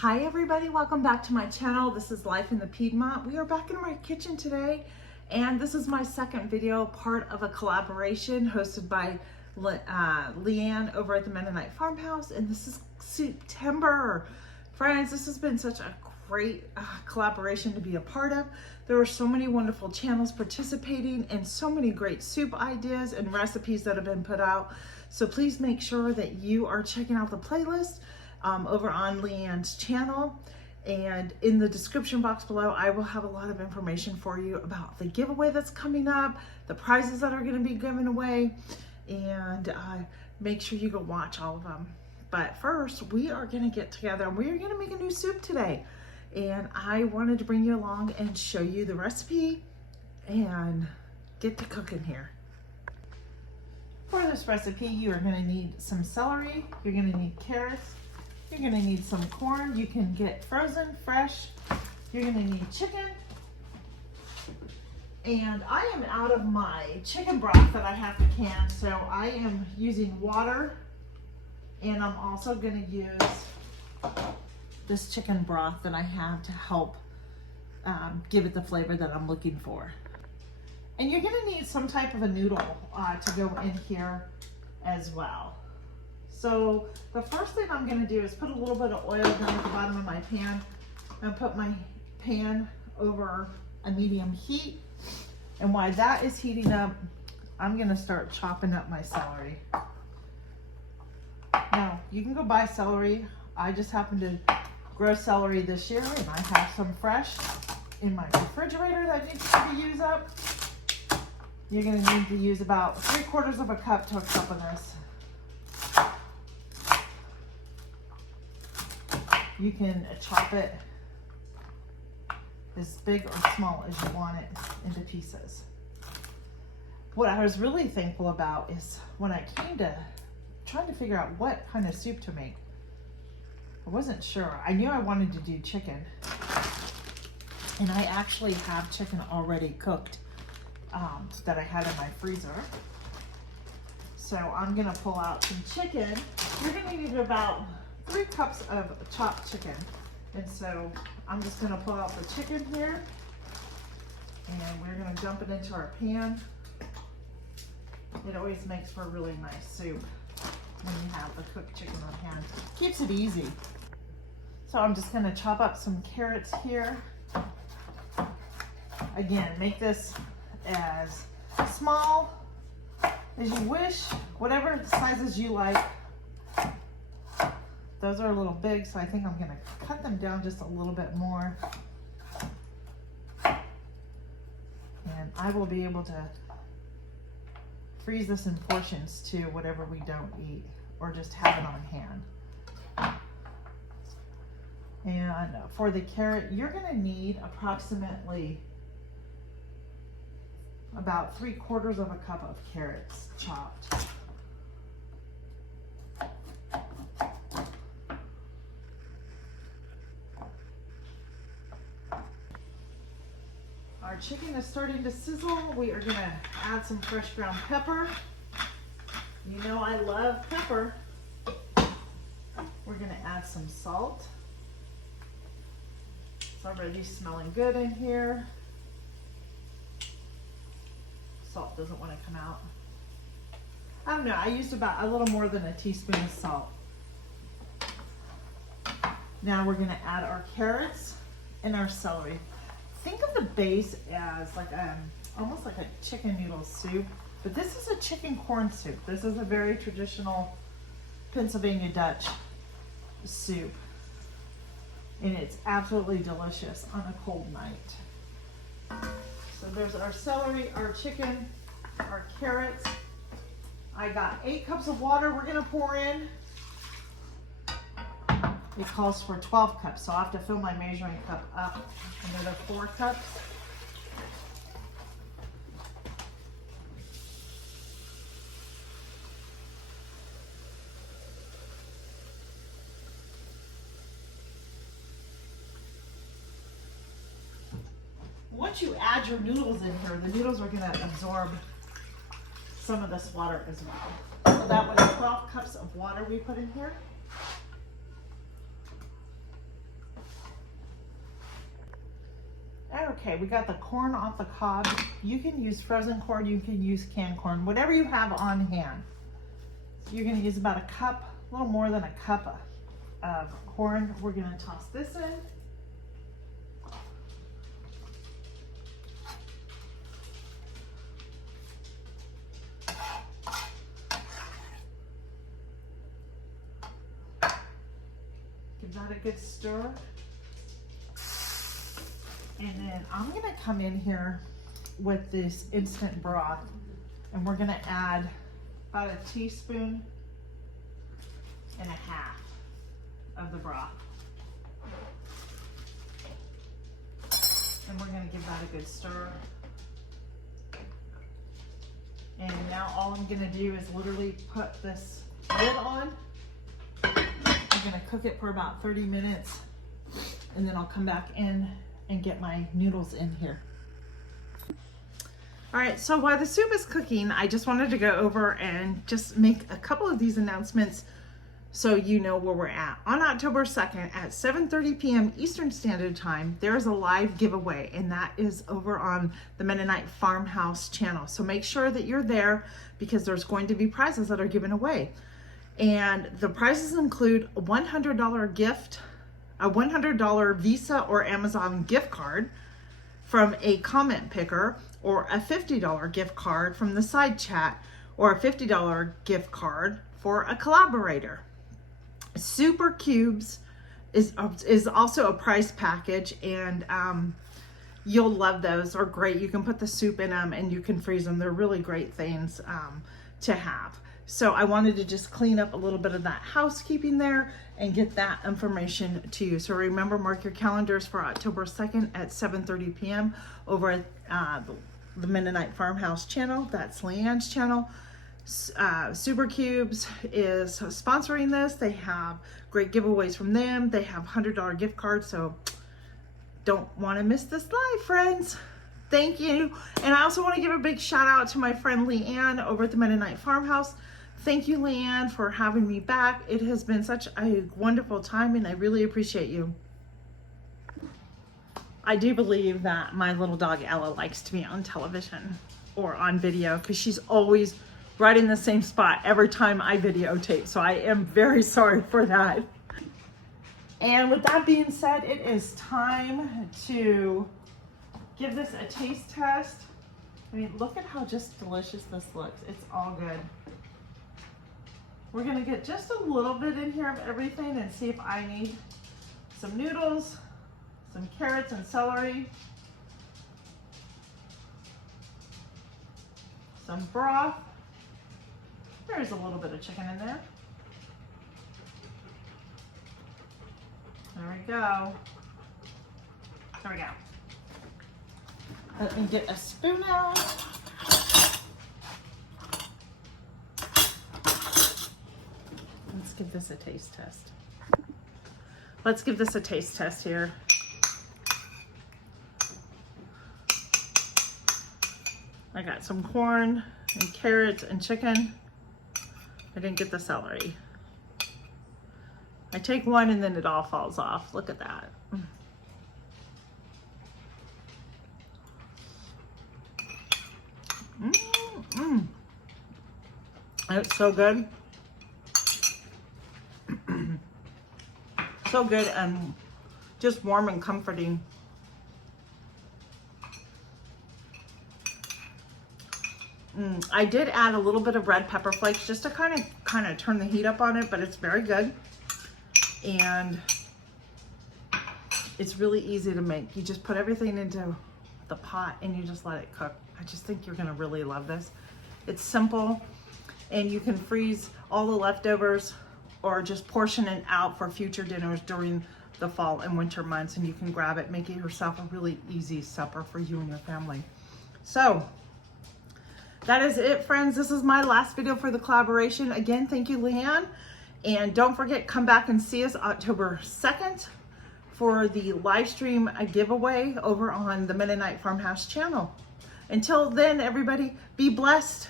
Hi everybody, welcome back to my channel. This is Life in the Piedmont. We are back in my kitchen today, and this is my second video, part of a collaboration hosted by Leanne over at the Mennonite Farmhouse, and this is September. Friends, this has been such a great collaboration to be a part of. There were so many wonderful channels participating and so many great soup ideas and recipes that have been put out. So please make sure that you are checking out the playlist over on Leanne's channel, and in the description box below I will have a lot of information for you about the giveaway that's coming up, the prizes that are going to be given away, and make sure you go watch all of them. But first, we are going to get together and we are going to make a new soup today, and I wanted to bring you along and show you the recipe and get to cooking here. For this recipe, you are going to need some celery, you're going to need carrots, you're going to need some corn. You can get frozen, fresh. You're going to need chicken. And I am out of my chicken broth that I have to can, so I am using water. And I'm also going to use this chicken broth that I have to help give it the flavor that I'm looking for. And you're going to need some type of a noodle to go in here as well. So the first thing I'm going to do is put a little bit of oil down at the bottom of my pan and put my pan over a medium heat. And while that is heating up, I'm going to start chopping up my celery. Now, you can go buy celery. I just happen to grow celery this year, and I have some fresh in my refrigerator that needs to be used up. You're going to need to use about 3/4 of a cup to a cup of this. You can chop it as big or small as you want it into pieces. What I was really thankful about is when I came to trying to figure out what kind of soup to make, I wasn't sure. I knew I wanted to do chicken, and I actually have chicken already cooked that I had in my freezer. So I'm gonna pull out some chicken. You're gonna need about 3 cups of chopped chicken. And so I'm just gonna pull out the chicken here, and we're gonna dump it into our pan. It always makes for a really nice soup when you have the cooked chicken on hand. Keeps it easy. So I'm just gonna chop up some carrots here. Again, make this as small as you wish, whatever sizes you like. Those are a little big, so I think I'm going to cut them down just a little bit more. And I will be able to freeze this in portions to whatever we don't eat, or just have it on hand. And for the carrot, you're going to need approximately about 3/4 of a cup of carrots chopped. Our chicken is starting to sizzle. We are gonna add some fresh ground pepper. You know I love pepper. We're gonna add some salt. It's already smelling good in here. Salt doesn't want to come out. I don't know, I used about a little more than a teaspoon of salt. Now we're gonna add our carrots and our celery. Think of the base as like almost like a chicken noodle soup, but this is a chicken corn soup. This is a very traditional Pennsylvania Dutch soup, and it's absolutely delicious on a cold night. So there's our celery, our chicken, our carrots. I got 8 cups of water we're gonna pour in. It calls for 12 cups, so I'll have to fill my measuring cup up another 4 cups. Once you add your noodles in here, the noodles are gonna absorb some of this water as well. So that was 12 cups of water we put in here. okay. We got the corn off the cob. You can use frozen corn, you can use canned corn, whatever you have on hand. So you're gonna use about a cup, a little more than a cup of corn. We're gonna toss this in. Give that a good stir. And then I'm gonna come in here with this instant broth, and we're gonna add about a teaspoon and a half of the broth. And we're gonna give that a good stir. And now all I'm gonna do is literally put this lid on. I'm gonna cook it for about 30 minutes, and then I'll come back in and get my noodles in here. All right, so while the soup is cooking, I just wanted to go over and just make a couple of these announcements so you know where we're at. On October 2nd at 7:30 p.m. Eastern Standard Time, there is a live giveaway, and that is over on the Mennonite Farmhouse channel. So make sure that you're there, because there's going to be prizes that are given away. And the prizes include a $100 gift, a $100 Visa or Amazon gift card from a comment picker, or a $50 gift card from the side chat, or a $50 gift card for a collaborator. Super Cubes is also a prize package, and you'll love those. They're great. You can put the soup in them and you can freeze them. They're really great things to have. So I wanted to just clean up a little bit of that housekeeping there and get that information to you. So remember, mark your calendars for October 2nd at 7:30 p.m. over at the Mennonite Farmhouse channel. That's Leanne's channel. Super Cubes is sponsoring this. They have great giveaways from them. They have $100 gift cards, so don't want to miss this live, friends. Thank you. And I also want to give a big shout out to my friend Leanne over at the Mennonite Farmhouse. Thank you, Leanne, for having me back. It has been such a wonderful time, and I really appreciate you. I do believe that my little dog Ella likes to be on television or on video, because she's always right in the same spot every time I videotape. So I am very sorry for that. And with that being said, it is time to give this a taste test. I mean, look at how just delicious this looks. It's all good. We're gonna get just a little bit in here of everything and see if I need some noodles, some carrots and celery, some broth. There's a little bit of chicken in there. There we go. There we go. Let me get a spoon out. Let's give this a taste test. Let's give this a taste test here. I got some corn and carrots and chicken. I didn't get the celery. I take one and then it all falls off. Look at that. It's so good. So good and just warm and comforting. I did add a little bit of red pepper flakes just to kind of turn the heat up on it, but it's very good. And it's really easy to make. You just put everything into the pot and you just let it cook. I just think you're gonna really love this. It's simple, and you can freeze all the leftovers or just portion it out for future dinners during the fall and winter months, and you can grab it, make it yourself a really easy supper for you and your family. So that is it, friends. This is my last video for the collaboration. Again, thank you, Leanne. And don't forget, come back and see us October 2nd for the live stream giveaway over on the Mennonite Farmhouse channel. Until then, everybody, be blessed.